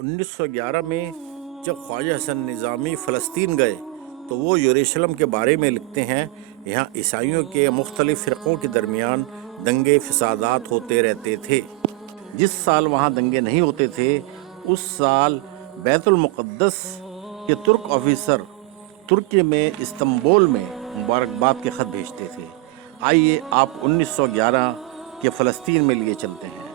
1911 में जब ख्वाजा हसन निज़ामी फ़लस्तीन गए तो वो यरूशलेम के बारे में लिखते हैं, यहाँ ईसाइयों के मुख्तलिफ़ फ़िरक़ों के दरमियान दंगे फ़सादात होते रहते थे। जिस साल वहाँ दंगे नहीं होते थे उस साल बैतुल मुक़द्दस के तुर्क ऑफ़िसर तुर्की में इस्तांबुल में मुबारकबाद के ख़त भेजते थे। आइए आप 1911 के फ़लस्तीन में लिए चलते हैं।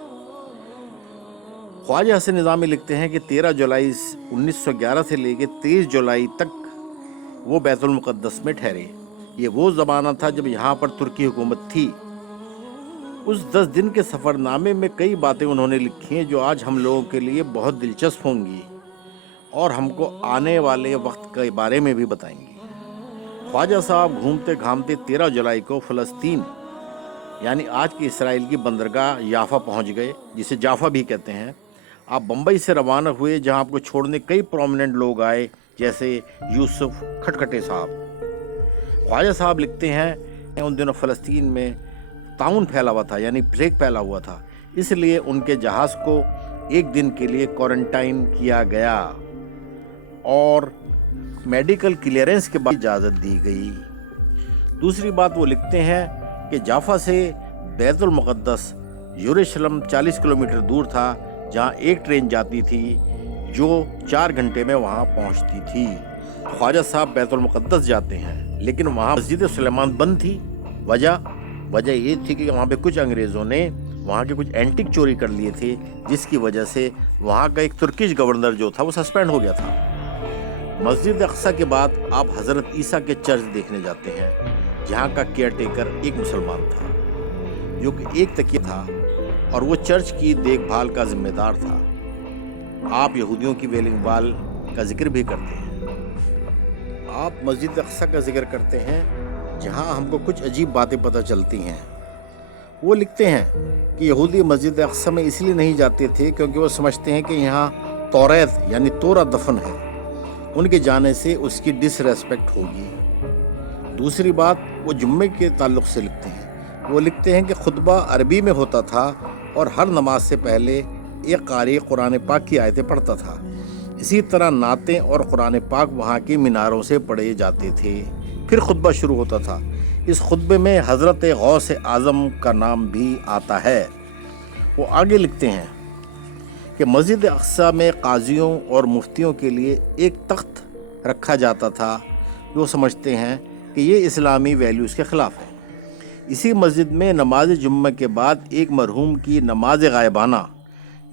ख्वाजा हसन निज़ामी लिखते हैं कि 13 जुलाई 1911 से लेकर 23 जुलाई तक वो बैतुल मुक़द्दस में ठहरे। ये वो ज़माना था जब यहाँ पर तुर्की हुकूमत थी। उस 10 दिन के सफ़रनामे में कई बातें उन्होंने लिखी हैं जो आज हम लोगों के लिए बहुत दिलचस्प होंगी और हमको आने वाले वक्त के बारे में भी बताएंगी। ख्वाजा साहब घूमते घामते 13 जुलाई को फ़लस्तीन यानी आज की इसराइल की बंदरगाह याफ़ा पहुँच गए, जिसे जाफ़ा भी कहते हैं। आप बम्बई से रवाना हुए, जहां आपको छोड़ने कई प्रोमिनेंट लोग आए, जैसे यूसुफ खटखटे साहब। ख्वाजा साहब लिखते हैं उन दिनों फ़लस्तीन में ताउन फैला हुआ था, यानी प्लेग फैला हुआ था, इसलिए उनके जहाज़ को एक दिन के लिए क्वारंटाइन किया गया और मेडिकल क्लियरेंस के बाद इजाज़त दी गई। दूसरी बात वो लिखते हैं कि जाफ़ा से बैतुल मुक़द्दस यरूशलेम 40 किलोमीटर दूर था, जहाँ एक ट्रेन जाती थी जो 4 घंटे में वहाँ पहुँचती थी। ख्वाजा साहब बैतुल मुक़द्दस जाते हैं, लेकिन वहाँ मस्जिद सुलेमान बंद थी। वजह ये थी कि वहाँ पे कुछ अंग्रेज़ों ने वहाँ के कुछ एंटिक चोरी कर लिए थे, जिसकी वजह से वहाँ का एक तुर्किश गवर्नर जो था वो सस्पेंड हो गया था। मस्जिद अक्सा के बाद आप हज़रत ईसा के चर्च देखने जाते हैं, जहाँ का केयरटेकर एक मुसलमान था जो कि एक तकिया था और वो चर्च की देखभाल का जिम्मेदार था। आप यहूदियों की वेलिंग वॉल का जिक्र भी करते हैं। आप मस्जिद अक्सा का जिक्र करते हैं, जहाँ हमको कुछ अजीब बातें पता चलती हैं। वो लिखते हैं कि यहूदी मस्जिद अक्सा में इसलिए नहीं जाते थे क्योंकि वो समझते हैं कि यहाँ तौरात यानी तोरा दफन है, उनके जाने से उसकी डिसरेस्पेक्ट होगी। दूसरी बात वो जुम्मे के ताल्लुक़ से लिखते हैं। वो लिखते हैं कि खुतबा अरबी में होता था और हर नमाज से पहले एक कारी कुरान पाक की आयतें पढ़ता था। इसी तरह नातें और कुरान पाक वहाँ के मीनारों से पढ़े जाते थे। फिर खुतबा शुरू होता था। इस खुतबे में हज़रत गौस आज़म का नाम भी आता है। वो आगे लिखते हैं कि मस्जिद अक्सा में काजियों और मुफ्तियों के लिए एक तख्त रखा जाता था। वो समझते हैं कि ये इस्लामी वैल्यूज़ के ख़िलाफ़ है। इसी मस्जिद में नमाज जुम्मे के बाद एक मरहूम की नमाज गायबाना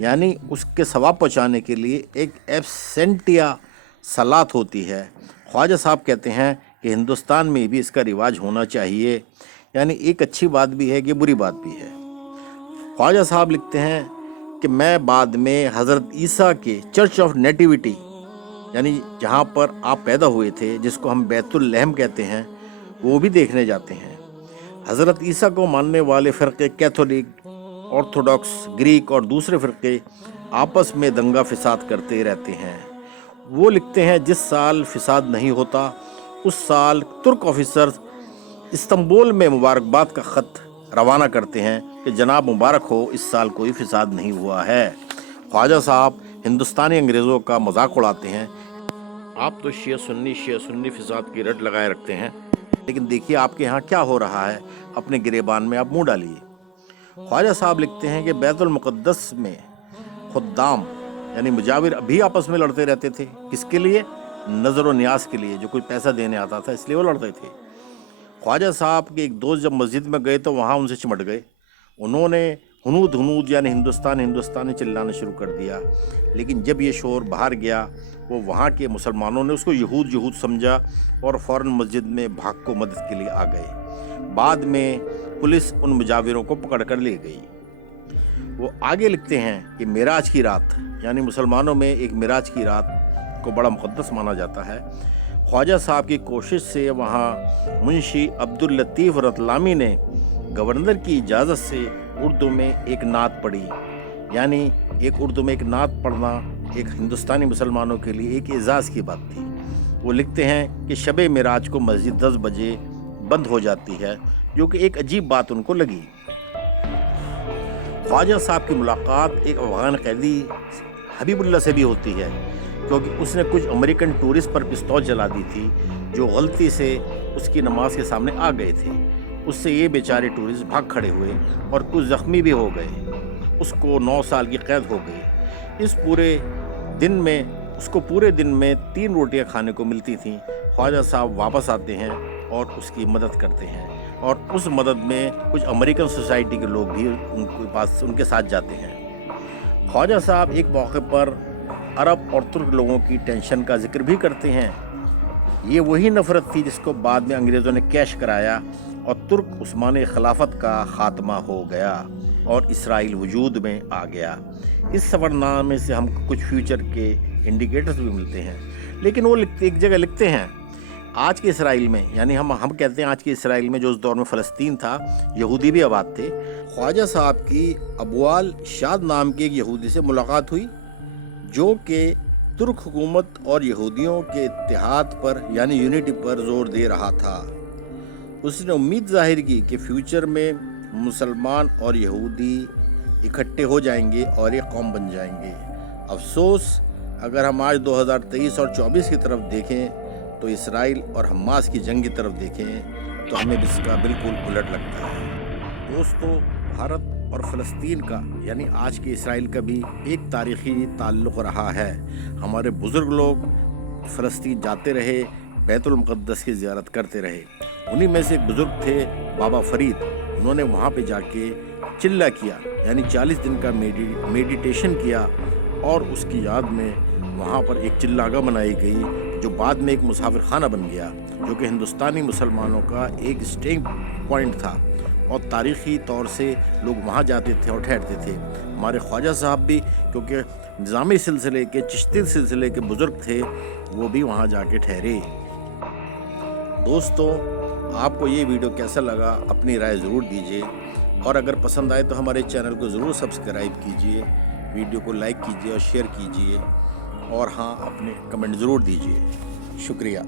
यानी उसके सवाब पहुँचाने के लिए एक एब्सेंटिया सलात होती है। ख्वाजा साहब कहते हैं कि हिंदुस्तान में भी इसका रिवाज होना चाहिए, यानी एक अच्छी बात भी है कि बुरी बात भी है। ख्वाजा साहब लिखते हैं कि मैं बाद में हज़रत ईसा के चर्च ऑफ नेटिविटी यानी जहाँ पर आप पैदा हुए थे, जिसको हम बैतुल लहम कहते हैं, वो भी देखने जाते हैं। हज़रत ईसा को मानने वाले फ़िरक़े कैथोलिक, ऑर्थोडॉक्स, ग्रीक और दूसरे फ़िरक़े आपस में दंगा फ़साद करते रहते हैं। वो लिखते हैं जिस साल फ़साद नहीं होता उस साल तुर्क ऑफ़िसर इस्तांबुल में मुबारकबाद का ख़त रवाना करते हैं कि जनाब मुबारक हो, इस साल कोई फ़साद नहीं हुआ है। ख्वाजा साहब हिंदुस्तानी अंग्रेज़ों का मजाक उड़ाते हैं। आप तो शिया सुन्नी फ़साद की रट लगाए रखते हैं, लेकिन देखिए आपके यहाँ क्या हो रहा है, अपने गिरेबान में आप मुँह डालिए। ख्वाजा साहब लिखते हैं कि बैतुल मुक़द्दस में खुद्दाम यानी मुजाविर भी आपस में लड़ते रहते थे। किसके लिए? नज़र व नियाज़ के लिए। जो कोई पैसा देने आता था इसलिए वो लड़ते थे। ख्वाजा साहब के एक दोस्त जब मस्जिद में गए तो वहाँ उनसे चिमट गए। उन्होंने हुनूद यानी हिंदुस्तानी चिल्लाना शुरू कर दिया, लेकिन जब ये शोर बाहर गया वो वहाँ के मुसलमानों ने उसको यहूद समझा और फ़ौरन मस्जिद में भाग को मदद के लिए आ गए। बाद में पुलिस उन मुजाविरों को पकड़ कर ले गई। वो आगे लिखते हैं कि मेराज की रात यानी मुसलमानों में एक मेराज की रात को बड़ा मुक़द्दस माना जाता है। ख्वाजा साहब की कोशिश से वहाँ मुंशी अब्दुल लतीफ़ रतलामी ने गवर्नर की इजाज़त से उर्दू में एक नात पढ़ी, यानी एक उर्दू में एक नात पढ़ना एक हिंदुस्तानी मुसलमानों के लिए एक एजाज़ की बात थी। वो लिखते हैं कि शब मेराज को मस्जिद 10 बजे बंद हो जाती है, जो कि एक अजीब बात उनको लगी। ख्वाजा साहब की मुलाकात एक अफ़गान कैदी हबीबुल्लाह से भी होती है, क्योंकि उसने कुछ अमेरिकन टूरिस्ट पर पिस्तौल चला दी थी जो गलती से उसकी नमाज के सामने आ गए थे। उससे ये बेचारे टूरिस्ट भाग खड़े हुए और कुछ ज़ख्मी भी हो गए। उसको 9 साल की कैद हो गई। इस पूरे दिन में उसको पूरे दिन में 3 रोटियां खाने को मिलती थीं। ख्वाजा साहब वापस आते हैं और उसकी मदद करते हैं, और उस मदद में कुछ अमेरिकन सोसाइटी के लोग भी उनके साथ जाते हैं। ख्वाजा साहब एक मौके पर अरब और तुर्क लोगों की टेंशन का जिक्र भी करते हैं। ये वही नफ़रत थी जिसको बाद में अंग्रेज़ों ने कैश कराया और तुर्क उस्मानी खिलाफत का ख़ात्मा हो गया और इसराइल वजूद में आ गया। इस सफ़रनामे से हमको कुछ फ्यूचर के इंडिकेटर्स भी मिलते हैं, लेकिन वो एक जगह लिखते हैं आज के इसराइल में, यानी हम कहते हैं आज के इसराइल में, जो उस दौर में फ़लस्तीन था, यहूदी भी आबाद थे। ख्वाजा साहब की अबवाल शाद नाम के एक यहूदी से मुलाकात हुई जो कि तुर्क हुकूमत और यहूदियों के इत्तेहाद पर यानी यूनिटी पर जोर दे रहा था। उसने उम्मीद जाहिर की कि फ्यूचर में मुसलमान और यहूदी इकट्ठे हो जाएंगे और एक कौम बन जाएंगे। अफसोस, अगर हम आज 2023 और 24 की तरफ देखें तो इसराइल और हमास की जंग की तरफ देखें तो हमें इसका बिल्कुल उलट लगता है। दोस्तों, भारत और फ़लस्तीन का यानी आज के इसराइल का भी एक तारीख़ी ताल्लुक़ रहा है। हमारे बुज़ुर्ग लोग फ़लस्तीन जाते रहे, बैतुल मुक़द्दस की ज़ियारत करते रहे। उन्हीं में से एक बुज़ुर्ग थे बाबा फरीद। उन्होंने वहाँ पे जाके चिल्ला किया, यानी 40 दिन का मेडिटेशन किया, और उसकी याद में वहाँ पर एक चिल्लागा बनाई गई जो बाद में एक मुसाफिर खाना बन गया, जो कि हिंदुस्तानी मुसलमानों का एक स्टेइंग पॉइंट था, और तारीख़ी तौर से लोग वहाँ जाते थे और ठहरते थे। हमारे ख्वाजा साहब भी, क्योंकि निज़ामी सिलसिले के, चिश्ती सिलसिले के बुज़ुर्ग थे, वो भी वहाँ जाके ठहरे। दोस्तों, आपको ये वीडियो कैसा लगा अपनी राय ज़रूर दीजिए, और अगर पसंद आए तो हमारे चैनल को ज़रूर सब्सक्राइब कीजिए, वीडियो को लाइक कीजिए और शेयर कीजिए, और हाँ, अपने कमेंट ज़रूर दीजिए। शुक्रिया।